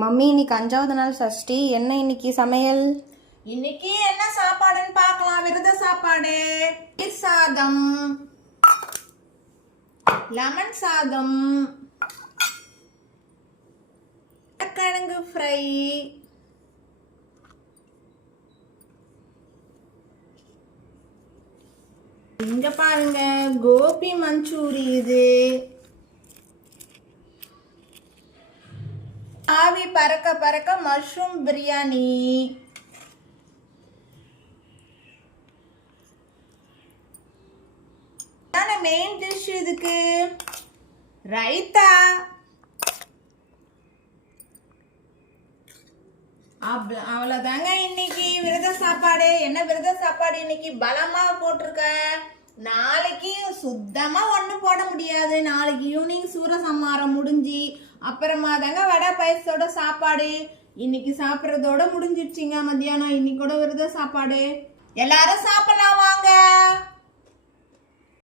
Mummy இன்னைக்கு 5வது நாள் சஷ்டி. என்ன இன்னைக்கு சமையல்? இன்னைக்கு என்ன சாப்பாடுன்னு பார்க்கலாம். விரத சாப்பாடு சாதம், லெமன் சாதம், கிழங்கு ஃப்ரை, இங்க பாருங்க கோபி மஞ்சூரி, இது ஆவி பறக்க பறக்க மஷ்ரூம் பிரியாணி, மெயின் டிஷ். இதுக்கு ரைத்தா. அவ்வளவுதாங்க இன்னைக்கு விரத சாப்பாடு. என்ன விரத சாப்பாடு இன்னைக்கு? பலமா போட்டிருக்க. நாளைக்கு சுத்தமா ஒண்ணும் போட முடியாது. நாளைக்கு ஈவினிங் சூரசம்ஹாரம் முடிஞ்சு அப்புறமா தாங்க வடை பாயசத்தோட சாப்பாடு. இன்னைக்கு சாப்பிட்றதோட முடிஞ்சிடுச்சிங்க மத்தியானம். இன்னைக்கோட விரத சாப்பாடு. எல்லாரும் சாப்பிடலாம் வாங்க.